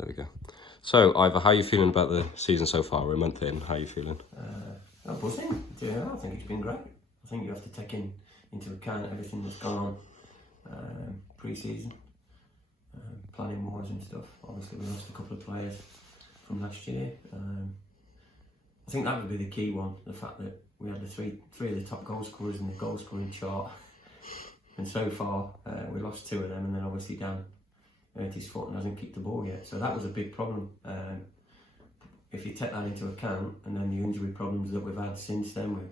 There we go. So, Ivor, how are you feeling about the season so far? We're a month in. How are you feeling? I'm buzzing. Yeah, I think it's been great. I think you have to take into account everything that's gone on pre-season, planning wise and stuff. Obviously, we lost a couple of players from last year. I think that would be the key one, the fact that we had the three of the top goal scorers in the goal scoring chart, and so far we lost two of them, and then obviously Dan hurt his foot and hasn't kicked the ball yet, so that was a big problem. If you take that into account, and then the injury problems that we've had since then with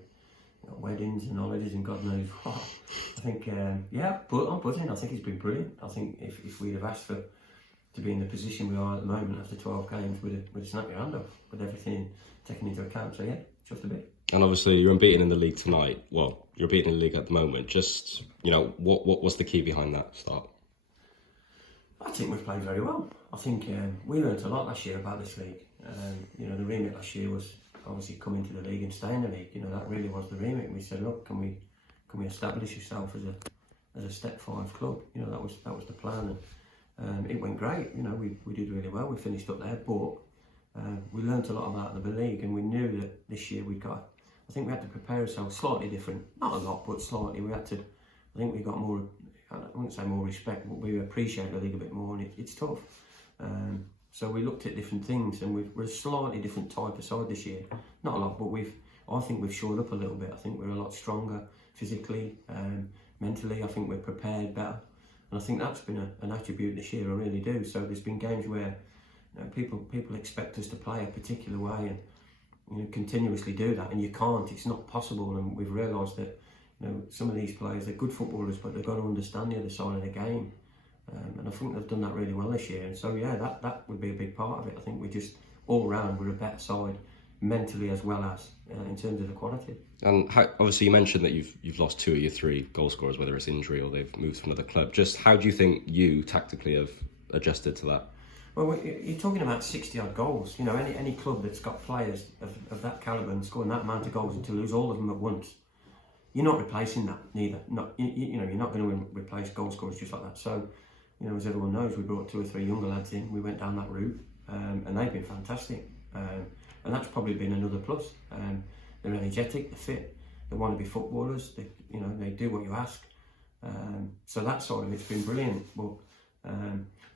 weddings and holidays and God knows what, I think but I'm buzzing. I think it's been brilliant. I think if we'd have asked for to be in the position we are at the moment after 12 games, we'd have snapped your hand off with everything taken into account. So yeah, just a bit. And obviously you're unbeaten in the league tonight. Well, you're unbeaten in the league at the moment. Just, what was the key behind that start? I think we've played very well. I think we learnt a lot last year about this league. The remit last year was obviously come into the league and stay in the league. That really was the remit. We said, look, can we establish yourself as a step 5 club? That was the plan, and it went great. We did really well. We finished up there, but we learnt a lot about the league, and we knew that this year I think we had to prepare ourselves slightly different. Not a lot, but slightly. I think we got more. I wouldn't say more respect, but we appreciate the league a bit more, and it's tough. So we looked at different things, and we're a slightly different type of side this year. Not a lot, but I think we've shored up a little bit. I think we're a lot stronger physically, mentally. I think we're prepared better, and I think that's been an attribute this year. I really do. So there's been games where people expect us to play a particular way and continuously do that, and you can't. It's not possible, and we've realised that. Some of these players, they're good footballers, but they've got to understand the other side of the game. And I think they've done that really well this year. And so, yeah, that would be a big part of it. I think we just, all round, we're a better side, mentally as well as in terms of the quality. And obviously you mentioned that you've lost 2 of your 3 goal scorers, whether it's injury or they've moved to another club. Just how do you think you tactically have adjusted to that? Well, you're talking about 60-odd goals. Any club that's got players of that calibre and scoring that amount of goals and to lose all of them at once, you're not replacing that, neither. You're not going to replace goal scorers just like that. So, as everyone knows, we brought 2 or 3 younger lads in. We went down that route, and they've been fantastic. And that's probably been another plus. They're energetic, they're fit, they want to be footballers. They do what you ask. So that side of it's been brilliant. But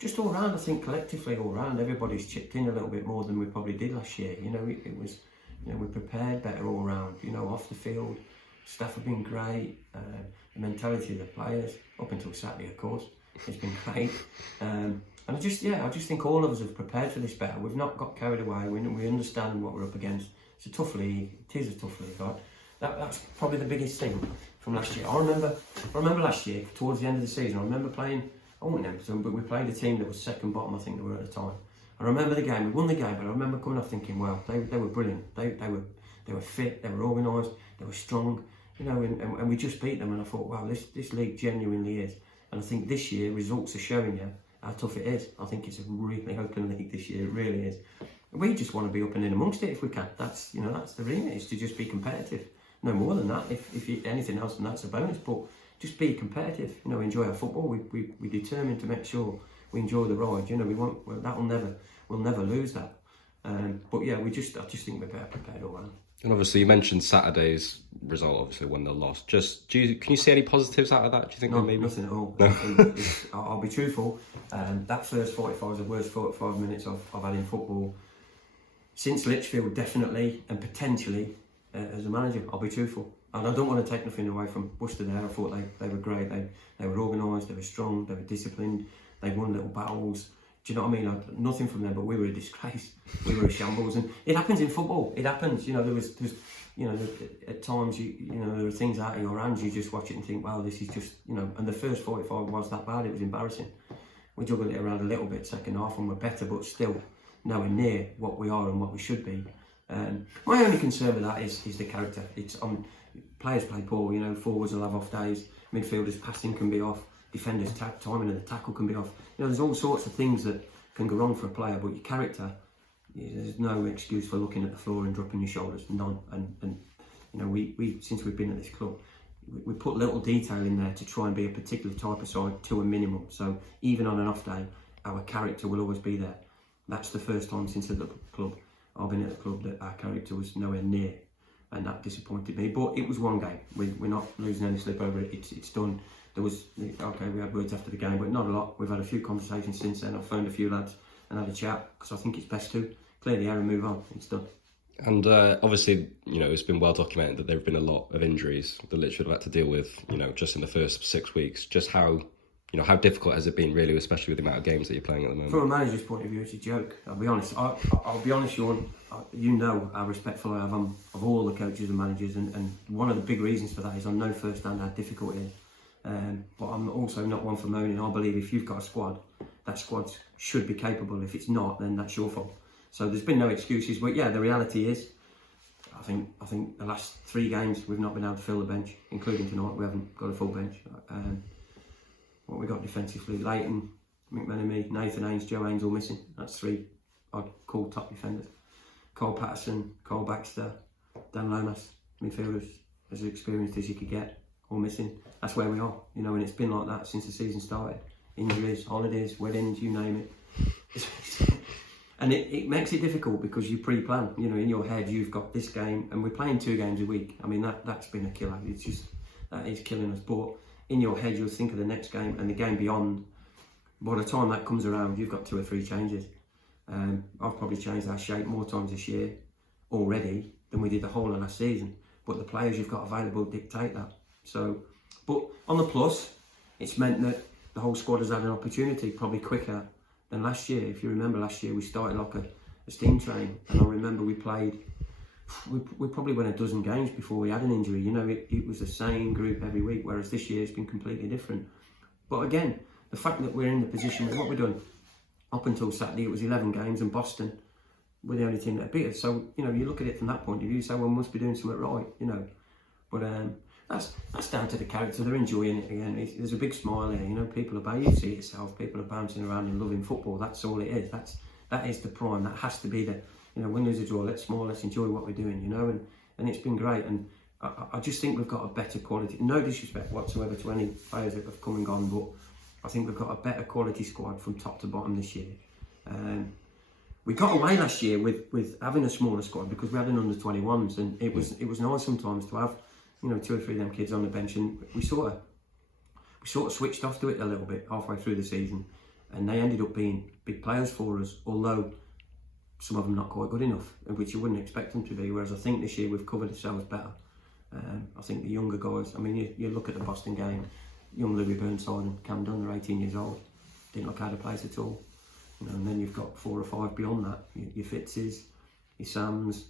just all round, I think collectively all round, everybody's chipped in a little bit more than we probably did last year. It was, we prepared better all round. Off the field. Staff have been great, the mentality of the players, up until Saturday of course, it's been great. And I just think all of us have prepared for this better. We've not got carried away, we understand what we're up against. It's a tough league, it is a tough league, right? That's probably the biggest thing from last year. I remember last year, towards the end of the season, I remember playing, I won't name them, but we played a team that was second bottom, I think they were at the time. I remember the game, we won the game, but I remember coming off thinking, wow, they were brilliant. They were fit, they were organised, they were strong, and we just beat them, and I thought, wow, this league genuinely is. And I think this year, results are showing you how tough it is. I think it's a really open league this year, it really is. We just want to be up and in amongst it if we can. That's the remit, is to just be competitive. No more than that. If anything else, then that's a bonus, but just be competitive, enjoy our football. We determined to make sure we enjoy the ride, we'll never lose that. But yeah, I just think we're better prepared all round. And obviously you mentioned Saturday's result, obviously when they lost. Can you see any positives out of that? Do you think? No, maybe nothing at all. No. I'll be truthful. That first 45 was the worst 45 minutes I've had in football since Lichfield, definitely, and potentially as a manager. I'll be truthful, and I don't want to take nothing away from Worcester there. I thought they were great. They were organised, they were strong, they were disciplined, they won little battles. Do you know what I mean? Nothing from them, but we were a disgrace. We were a shambles, and it happens in football. It happens. There was at times there were things out of your hands. You just watch it and think, wow, this is just And the first 45 was that bad. It was embarrassing. We juggled it around a little bit second half, and we're better, but still nowhere near what we are and what we should be. My only concern with that is the character. It's players play poor. Forwards will have off days. Midfielders passing can be off. Defenders' timing of the tackle can be off. There's all sorts of things that can go wrong for a player, but your character, there's no excuse for looking at the floor and dropping your shoulders. None. And we since we've been at this club, we put little detail in there to try and be a particular type of side to a minimum. So even on an off day, our character will always be there. that's the first time since the club I've been at the club that our character was nowhere near, and that disappointed me. But it was one game. We're not losing any sleep over it. It's done. There was, okay, we had words after the game, but not a lot. We've had a few conversations since then. I've phoned a few lads and had a chat, because I think it's best to clear the air and move on. It's done. And obviously, it's been well documented that there have been a lot of injuries that Lichfield have had to deal with, just in the first 6 weeks. Just how difficult has it been, really, especially with the amount of games that you're playing at the moment? From a manager's point of view, it's a joke. I'll be honest. I'll be honest, Shaun. You know how respectful I am of all the coaches and managers, and one of the big reasons for that is I know firsthand how difficult it is. But I'm also not one for moaning. I believe if you've got a squad, that squad should be capable. If it's not, then that's your fault. So there's been no excuses. But yeah, the reality is, I think the last 3 games we've not been able to fill the bench, including tonight. We haven't got a full bench. What we got defensively: Leighton, McMenemy, Nathan Haynes, Joe Haynes all missing. That's 3 I'd call top defenders. Cole Patterson, Cole Baxter, Dan Lomas, midfielders as experienced as you could get, all missing. That's where we are, and it's been like that since the season started. Injuries, holidays, weddings, you name it. And it makes it difficult because you pre-plan. In your head you've got this game, and we're playing 2 games a week. I mean, that's been a killer. It's just, that is killing us. But in your head you'll think of the next game and the game beyond. By the time that comes around, you've got 2 or 3 changes. I've probably changed our shape more times this year already than we did the whole of last season. But the players you've got available dictate that. So, but on the plus, it's meant that the whole squad has had an opportunity, probably quicker than last year. If you remember last year, we started like a steam train, and I remember we probably won a dozen games before we had an injury. It was the same group every week, whereas this year it's been completely different. But again, the fact that we're in the position that what we're doing, up until Saturday, it was 11 games, and Boston were the only team that beat us. So, you look at it from that point of view, you say, well, we must be doing something right, But that's down to the character. They're enjoying it again. There's a big smile here, people are, you see it yourself, people are bouncing around and loving football. That's all it is. That is the prime. That has to be the, win, lose or draw, let's smile, let's enjoy what we're doing, and it's been great. And I just think we've got a better quality. No disrespect whatsoever to any players that have come and gone, but I think we've got a better quality squad from top to bottom this year. We got away last year with having a smaller squad because we had an under 21s, and it was nice sometimes to have 2 or 3 of them kids on the bench, and we sort of switched off to it a little bit halfway through the season, and they ended up being big players for us, although some of them not quite good enough, which you wouldn't expect them to be. Whereas I think this year we've covered ourselves better. I think the younger guys, I mean, you look at the Boston game, young Louis Burnside and Cam Dunn, they're 18 years old, didn't look out of place at all. And then you've got 4 or 5 beyond that, your Fitzes, your Sams,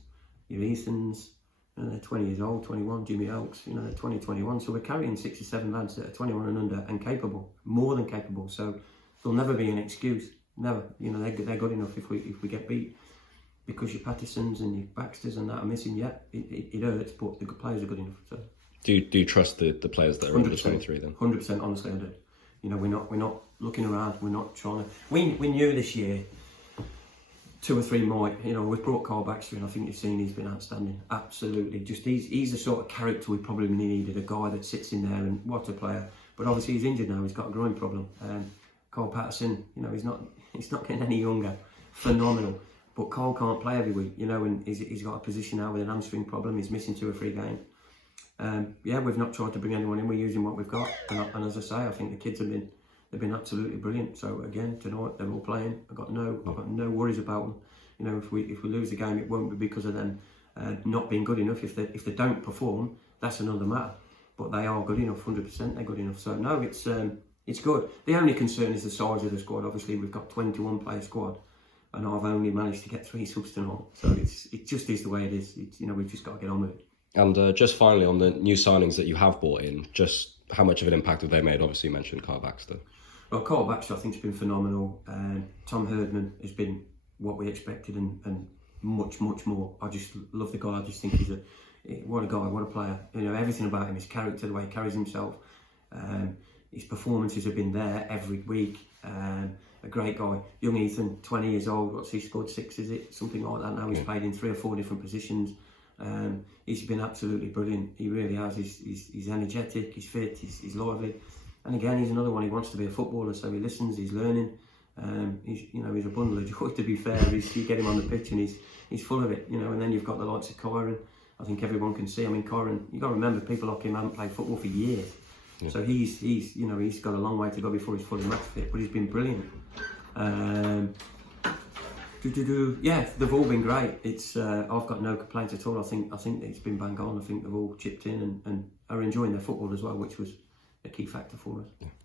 your Ethans, they're 20 years old, 21, Jimmy Oaks, they're 20, 21. So we're carrying 6 or 7 lads that are 21 and under and capable, more than capable. So there'll never be an excuse, never. They're good enough if we get beat, because your Pattersons and your Baxters and that are missing. Yeah, it hurts, but the good players are good enough. So. Do you trust the players that are under 23 then? 100%, honestly I do. We're not looking around, we're not trying to. We knew this year 2 or 3 might. We've brought Carl Baxter in. I think you've seen he's been outstanding. Absolutely, just he's the sort of character we probably needed. A guy that sits in there, and what a player. But obviously he's injured now. He's got a groin problem. Carl Patterson, he's not getting any younger. Phenomenal. But Carl can't play every week. And he's got a position now with an hamstring problem. He's missing 2 or 3 games. We've not tried to bring anyone in. We're using what we've got, and as I say, I think the kids they've been absolutely brilliant. So again, tonight they're all playing. I've got no worries about them. If we lose the game, it won't be because of them not being good enough. If they don't perform, that's another matter. But they are good enough. 100%, they're good enough. So no, it's good. The only concern is the size of the squad. Obviously, we've got 21 player squad, and I've only managed to get 3 subs tonight. So it just is the way it is. We've just got to get on with it. And just finally, on the new signings that you have brought in, just how much of an impact have they made? Obviously, you mentioned Carl Baxter. Well, Carl Baxter, I think, has been phenomenal. Tom Herdman has been what we expected, and much, much more. I just love the guy. I just think what a guy, what a player. Everything about him, his character, the way he carries himself. His performances have been there every week. A great guy. Young Ethan, 20 years old. What's he scored? 6, is it? Something like that now. He's played in 3 or 4 different positions. He's been absolutely brilliant. He really has. He's energetic, he's fit, he's lively. And again, he's another one. He wants to be a footballer, so he listens, he's learning. He's a bundle of joy. To be fair, you get him on the pitch and he's full of it. And then you've got the likes of Kyron. I think everyone can see. I mean, Kyron, you got to remember, people like him haven't played football for years. Yeah. So he's got a long way to go before he's fully match fit, but he's been brilliant. Yeah, they've all been great. I've got no complaints at all. I think it's been bang on. I think they've all chipped in and are enjoying their football as well, which was a key factor for us. Yeah.